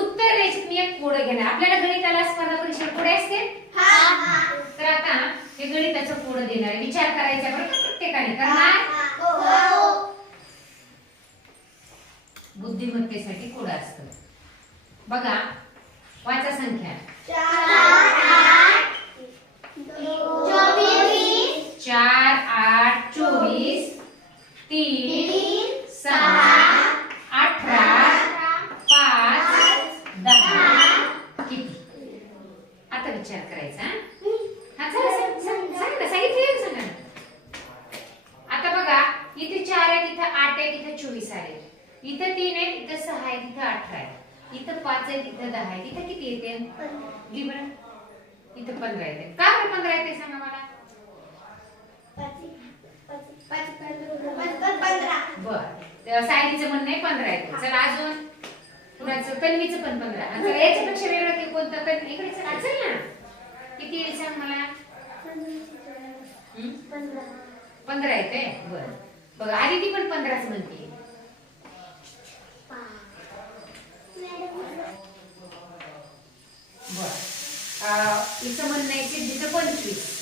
उत्तर द्यायचे मी एक कोड घेणार. आपल्याला गणिताला स्पर्धा परीक्षा कोड असते. तर आता हे गणिताचं कोड देणार आहे. विचार करायचा बरं का प्रत्येकाने. करणार? बुद्धिमत्तेसाठी कोड असतं. बघा वाचा संख्या 4 8 24 3 6 18 5 10 किती? आता विचार करायचा. हा चला सांगा ना, सांगितलं सांगा ना. आता बघा इथे 4 आहे, तिथे 8 आहे, तिथे 24 आहे, इथे 3 आहे, तिथे 6 आहे, तिथे 18 आहे, इथे 5 आहे, तिथे 10 आहे, तिथे किती येते? बरं इथे 15 येते. का बरं 15 येते सांगा मला? बर सायलीचं म्हणणं आहे 15 येते. चला अजून कुणाचं? तन्वीचं पण 15. चला याच्यापेक्षा वेगळं की कोणतं? तन्वी इकडे चल ना. किती येईल सांग मला? 15 येते. बर बघा आधी ती पण 15च म्हणते. बर हिचं म्हणणं आहे की तिथं 25.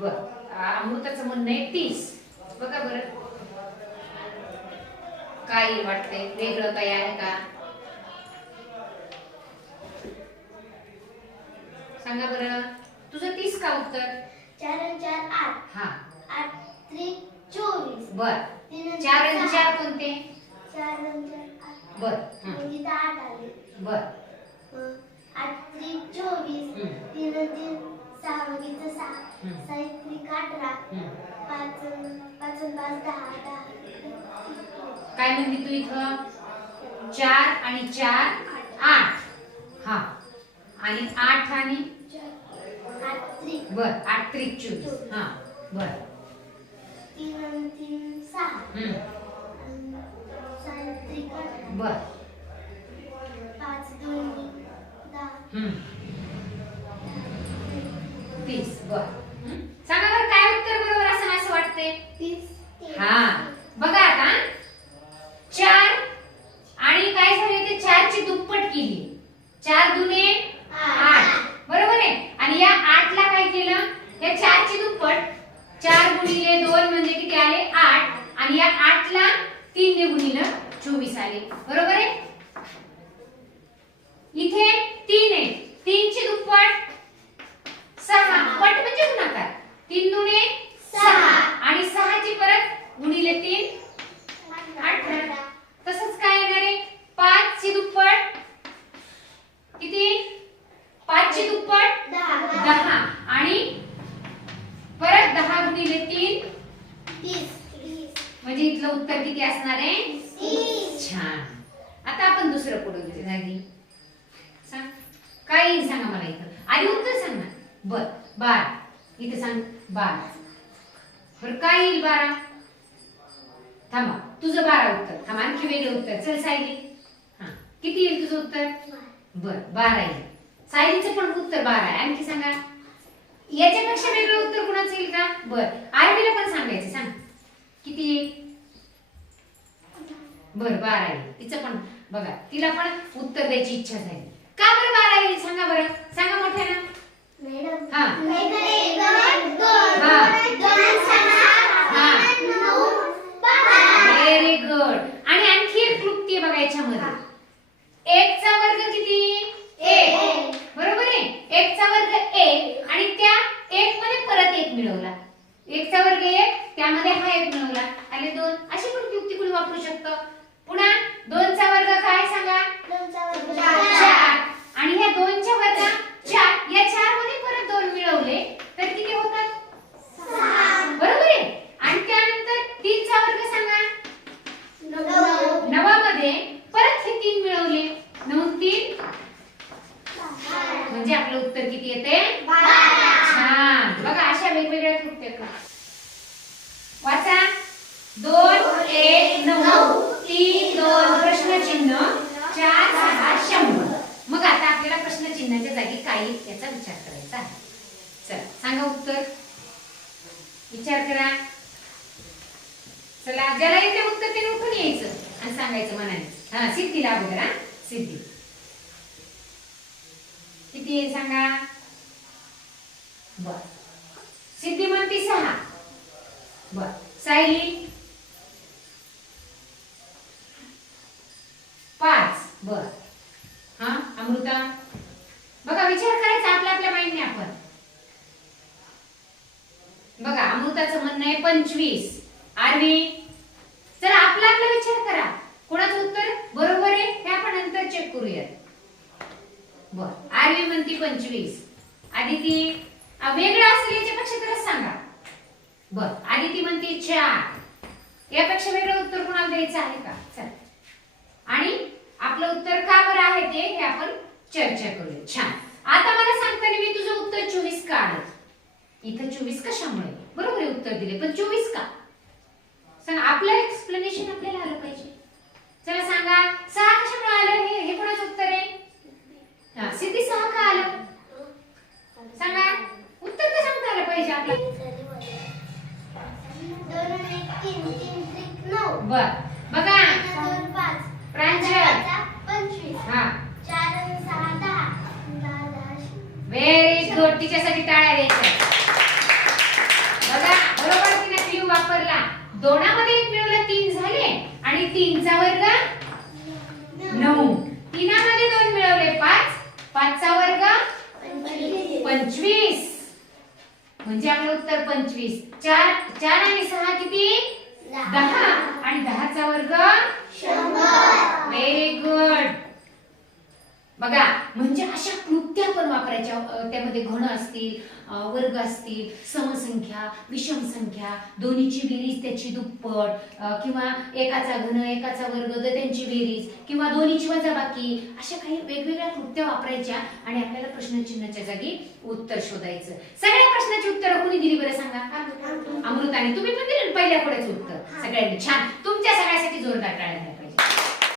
बर अमृताचं म्हणणं आहे 30. बघा बरं काय वाटतंय? वेगळं काही आहे का? सांगा बरं. तुझं 30 का उत्तर? 4 आणि 4 8. हा 8 3 24. बर 4 आणि 4 कोणते? 4 आणि 4 8. बर म्हणजे 8 आले. बर 8 3 24. 3 आणि 3 6 म्हणजे 6. 6 3 18. 5 5 5 10. काय म्हणली तू इथं? 4 आणि 4 8. हा आणि 8 आणि 8 3. बर 8 3 24. हा बर 3 आणि 3 6. 6 3 18. बर 5 2 10. 30. बर सांगा बरं काय उत्तर बरोबर असं असं वाटते? 30. हा बघा आता 4 आणि काय झाले ते 4 ची दुप्पट केली. 4 दुने 8 बरोबर आहे. आणि या 8 ला काय केलं? या 4 ची दुप्पट 4 गुणिले 2 म्हणजे किती आले? 8. आणि या 8 ला 3 ने गुणिलं 24 आले. बरोबर आहे. इथे 3 आहे. 3 ची दुप्पट 6. पट म्हणजे गुणाकार. 3 दुने 6 आणि 6 ची परत गुणिले 3 18. तसंच काय येणार आहे? 5 ची दुप्पट किती? 5 ची दुप्पट 10 आणि परत 10 गुणिले 3 30. म्हणजे इथलं उत्तर किती असणार आहे? 30. छान. आता आपण दुसरं पुढे घेऊ. सांग काय येईल सांगा मला इथं. आधी उत्तर सांग ना. बर 12. इथे सांग 12. बरं काय येईल 12? थांबा तुझं 12 उत्तर. थांबा आणखी वेगळं उत्तर. चल सायली. हा किती येईल तुझं उत्तर? बर 12 येईल. सायलीचं पण उत्तर 12 आहे. आणखी सांगा. याच्यापेक्षा वेगळं उत्तर कुणाचं येईल का? बर आरवीला पण सांगायचं. सांग किती येईल? बर 12 येईल. तिचं पण बघा तिला पण उत्तर द्यायची इच्छा झाली. का बरं 12 येईल सांगा बरं. सांगा मोठ्यानं. मॅडम हा व्हेरी गुड. आणि आणखी एक क्लुप्ती बघा याच्यामध्ये. 1 चा वर्ग किती? 1 बरोबर आहे. 1 चा वर्ग 1 आणि त्या 1 मध्ये परत 1 मिळवला. 1 चा वर्ग 1 त्यामध्ये हा 1 मिळवला. आले 2. अशी पण क्लुप्ती कुणी वापरू शकतो. पुन्हा 2 चा वर्ग काय सांगा? 4 आणि ह्या 2 च्या वर्ग 4 या 4 मध्ये परत 2 मिळवले तर किती होतात? 6 बरोबर आहे. आणि त्यानंतर 3 चा वर्ग सांगा? 9 मध्ये परत हे 3 मिळवले. 9 3 म्हणजे आपलं उत्तर किती येते? 12. छान. बघा अशा वेगवेगळ्या क्लुप्त्या वाचा. 2 1 9 3 2 प्रश्नचिन्ह 4 6 100. मग आता आपल्याला प्रश्नचिन्हाच्या जागी काय याचा विचार करायचा आहे. चला सांगा उत्तर. विचार करा. चला ज्याला येते उत्तर त्याने उठून यायचं आणि सांगायचं मनाने. हा सिद्धीला अगोदर. हा सिद्धी किती आहे सांगा. बर सिद्धी म्हणती 6. बर सायली 5. बर हा अमृता बघा विचार करायचा आपल्या आपल्या माइंडने आपण. बघा अमृताचं म्हणणं आहे 25. आरवी चला आपला आपला विचार करा कोणाचं उत्तर बरोबर आहे हे आपण नंतर चेक करूयात. बर आरवी म्हणती 25. आदिती वेगळं असेल याच्यापेक्षा तरच सांगा. बर आदिती म्हणती 4. यापेक्षा वेगळं उत्तर कोणाला द्यायचं आहे का. चला आणि आपलं उत्तर का बरं आहे ते हे आपण चर्चा करूया. छान. आता मला सांगताना मी तुझं उत्तर 24 का आलं. इथं 24 कशामुळे बरोबर आहे उत्तर दिले पण 24 का सांग. आपलं एक्सप्लेनेशन आपल्याला आलं पाहिजे. चला सांगा 6 कशामुळे आलं हे कोणाचं उत्तर आहे. हा सिद्धी 6 का आलं सांगा. उत्तर तर सांगता आलं पाहिजे आपल्याला. 2 आणि 3 3 त्रिक 9. बर बघा 2 5 प्रांजल 25. हा 4 आणि 6 10. 10 10. Very good. तिच्यासाठी टाळ्या द्यायच्या. बघा बरोबर तिने क्ल्यू वापरला. 2मध्ये 1 मिळवलं 3 झाले आणि 3 चा वर्ग 9. 3मध्ये 2 मिळवले 5. 5 चा वर्ग 25 म्हणजे आपलं उत्तर 25. 4 आणि 6 किती 10 आणि 10 चा वर्ग 100. Very good. बघा म्हणजे अशा क्लुप्त्या पण वापरायच्या. त्यामध्ये घन असतील वर्ग असतील समसंख्या विषम संख्या दोन्हीची बेरीज त्याची दुप्पट किंवा एकाचा घन एकाचा वर्ग तर त्यांची बेरीज किंवा दोन्हीची वजाबाकी अशा काही वेगवेगळ्या क्लुप्त्या वापरायच्या आणि आपल्याला प्रश्नचिन्हाच्या जागी उत्तर शोधायचं. सगळ्या प्रश्नाची उत्तरं कोणी दिली बरं सांगा. अमृताने. तुम्ही पण दिली पहिल्या पुढेच उत्तर सगळ्यांनी. छान. तुमच्या सगळ्यासाठी जोरदार टाळ्या.